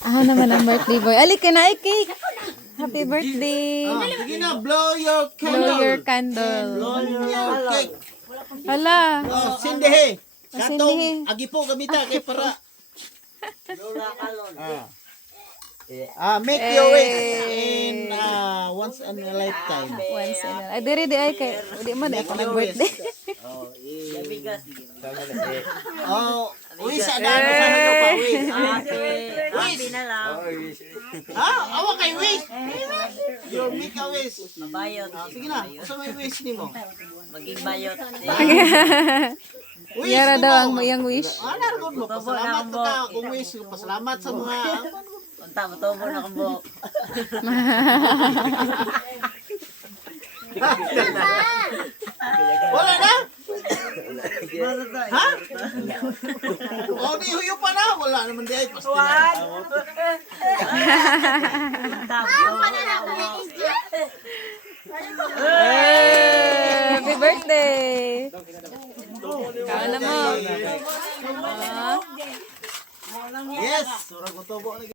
Ako naman ang birthday boy. Alik ka na, cake. Happy birthday. Sige na, blow your Blow candle. your candle. Blow your cake. Hala. Sindihe. Sindihe. Katong agi po gamita kay para. Make your wish in once in a lifetime. Once in a... Ay, diri di ay kay... Di man ako nag-birthday. Wish ada sana nyo pa wish. Happy na lang. Awa kay wish. You make a wish. Mabayot. Sige na, usa may wish nimo. Maging bayot. Wish Yara nimo. daw ang mayang wish. Naragod mo, pasalamat ka ta kung wish, pasalamat sa mga Unta, matubo na kong buhok. wala na? Ha? O, di huyo pa na. Wala naman di ay pasti na. Unta, matubo na kong buhok. Happy birthday! Kaon na mo. Yes! Surag mo to